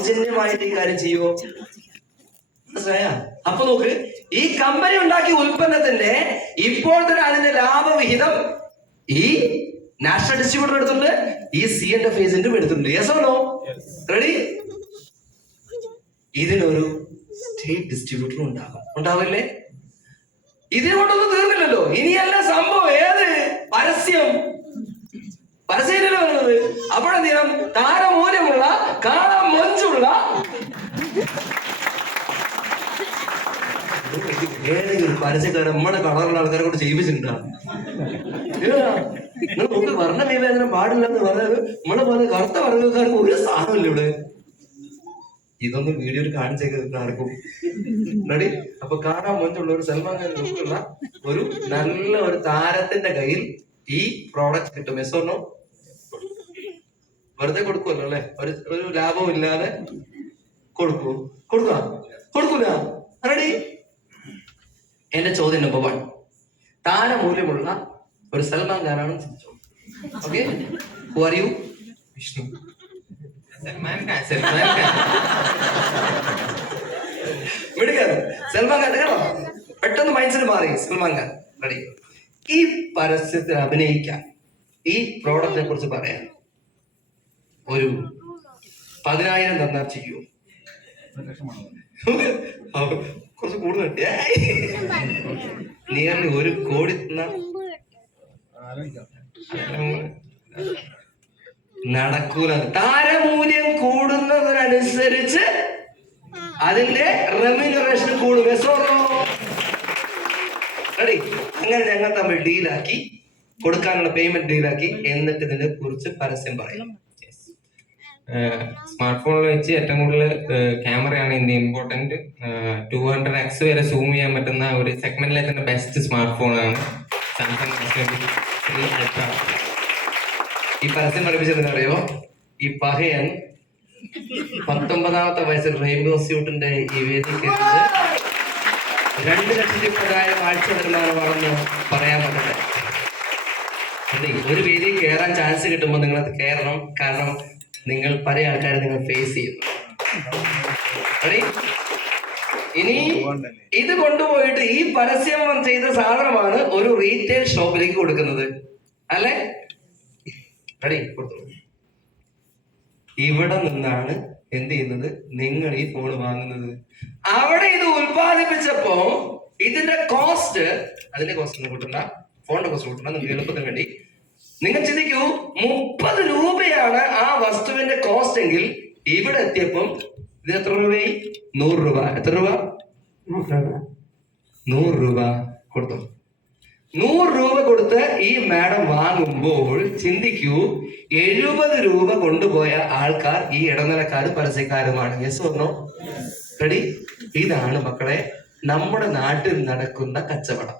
സൗജന്യമായിട്ട് ഈ കാര്യം ചെയ്യുമോ? അപ്പൊ നോക്ക്, ഈ കമ്പനി ഉണ്ടാക്കിയ ഉൽപ്പന്നത്തിന്റെ ഇപ്പോൾ തന്നെ അതിന്റെ ലാഭവിഹിതം ഈ നാഷണൽ ഡിസ്ട്രിബ്യൂട്ടർ എടുത്തിട്ടുണ്ട്, ഈ C&F ഏജന്റും എടുത്തിട്ടുണ്ട്. Yes or no? റെഡി? ഇതിനൊരു സ്റ്റേറ്റ് ഡിസ്ട്രിബ്യൂട്ടറും ഉണ്ടാവില്ലേ? ഇതിനുകൊണ്ടൊന്നും തീർന്നില്ലല്ലോ. ഇനിയല്ല സംഭവം ഏത്? പരസ്യത്തിലല്ലേ വരുന്നത്. അപ്പോഴെന്തെയ്യണം? താരമൂല്യമുള്ള, കാണാൻ മൊഞ്ചുള്ള ഏതെങ്കിലും പരസ്യക്കാരൻ നമ്മുടെ കളറുള്ള ആൾക്കാരെ കൊണ്ട് ചെയ്യിപ്പിച്ചിട്ടുണ്ടാണ്. നിങ്ങൾ നമുക്ക് വർണ്ണ വിവേചനം പാടില്ല എന്ന് പറഞ്ഞത് നമ്മളെ പോലെ കറുത്ത വർഗ്ഗക്കാർക്ക് ഒരു സ്ഥാനമില്ല ഇവിടെ. ഇതൊന്നും വീഡിയോയിൽ കാണിച്ചേക്കുന്ന ആർക്കും. റെഡി? അപ്പൊ കാണാൻ മൊഞ്ചുള്ള ഒരു സൽമാൻ ഖാൻ ലുക്കുള്ള ഒരു നല്ല ഒരു താരത്തിന്റെ കയ്യിൽ ഈ പ്രോഡക്റ്റ് കിട്ടും. Yes or no? വെറുതെ കൊടുക്കുമല്ലോ അല്ലെ? ഒരു ലാഭവും ഇല്ലാതെ കൊടുക്കൂല. റെഡി? എന്റെ ചോദ്യം നമ്പർ 1, താരമൂല്യമുള്ള ഒരു സൽമാൻ ഖാനാണ്. Okay, who are you? Vishnu. Salman Khan കേട്ടോ, പെട്ടെന്ന് മൈൻഡ് സെറ്റ് മാറി. സൽമാൻ ഖാൻ റെഡി? ഈ പരസ്യത്തിൽ അഭിനയിക്കാൻ, ഈ പ്രോഡക്റ്റിനെ കുറിച്ച് പറയാൻ ഒരു 10,000 തന്നാൽ ചെയ്യുമോ? കുറച്ച് കൂടുതൽ നിയർലി 1 കോടി നടക്കൂല. താരമൂല്യം കൂടുന്നതിനനുസരിച്ച് അതിന്റെ റെമ്യൂണറേഷൻ കൂടും. റെഡി? അങ്ങനെ ഞങ്ങൾ തമ്മിൽ ഡീലാക്കി, കൊടുക്കാനുള്ള പേയ്മെന്റ് ഡീലാക്കി, എന്നിട്ട് ഇതിനെ കുറിച്ച് പരസ്യം പറയും. സ്മാർട്ട് ഫോണിൽ വെച്ച് ഏറ്റവും കൂടുതൽ ക്യാമറയാണ് ഇതിന്റെ ഇമ്പോർട്ടന്റ്. 200x വരെ സൂം ചെയ്യാൻ പറ്റുന്ന ഒരു സെഗ്മെന്റിലെ തന്നെ ബെസ്റ്റ് സ്മാർട്ട് ഫോണാണ് സാംസങ് S23 Ultra. ഈ പരസ്യം പഠിപ്പിച്ചത് അറിയോ? ഈ പഹയൻ 19ാമത്തെ വയസ്സിൽ റെയിൻബോ സ്യൂട്ടിന്റെ ഈ വേദിക്ക് 2,10,000 ആഴ്ച വരുമാനമാണെന്ന് പറയാൻ പറ്റട്ടെ. ഒരു വേദി കയറാൻ ചാൻസ് കിട്ടുമ്പോൾ നിങ്ങൾ അത് കയറണം. കാരണം നിങ്ങൾ പല ആൾക്കാരെ നിങ്ങൾ ഫേസ് ചെയ്യുന്നു. ഇനി ഇത് കൊണ്ടുപോയിട്ട് ഈ പരസ്യം ചെയ്ത സാധനമാണ് ഒരു റീറ്റെയിൽ ഷോപ്പിലേക്ക് കൊടുക്കുന്നത് അല്ലെ? റെഡി? കൊടുത്തു. ഇവിടെ നിന്നാണ് എന്ത് ചെയ്യുന്നത്? നിങ്ങൾ ഈ ഫോൺ വാങ്ങുന്നത്. അവിടെ ഇത് ഉൽപ്പാദിപ്പിച്ചപ്പോ ഇതിന്റെ കോസ്റ്റ്, അതിന്റെ കോസ്റ്റ് ഒന്നും കൂട്ടണ്ട, ഫോണിന്റെ കോസ്റ്റ് കൂട്ടണ്ട. നിങ്ങൾക്ക് എളുപ്പത്തിന് വേണ്ടി നിങ്ങൾ ചിന്തിക്കൂ, 30 രൂപയാണ് ആ വസ്തുവിന്റെ കോസ്റ്റ് എങ്കിൽ ഇവിടെ എത്തിയപ്പം ഇത് എത്ര രൂപയായി? 100 രൂപ. എത്ര രൂപ? 100 രൂപ കൊടുത്തു. 100 രൂപ കൊടുത്ത് ഈ മാഡം വാങ്ങുമ്പോൾ ചിന്തിക്കൂ, 70 രൂപ കൊണ്ടുപോയ ആൾക്കാർ ഈ ഇടനിലക്കാരും പരസ്യക്കാരുമാണ്. Yes or no? റെഡി? ഇതാണ് മക്കളെ നമ്മുടെ നാട്ടിൽ നടക്കുന്ന കച്ചവടം.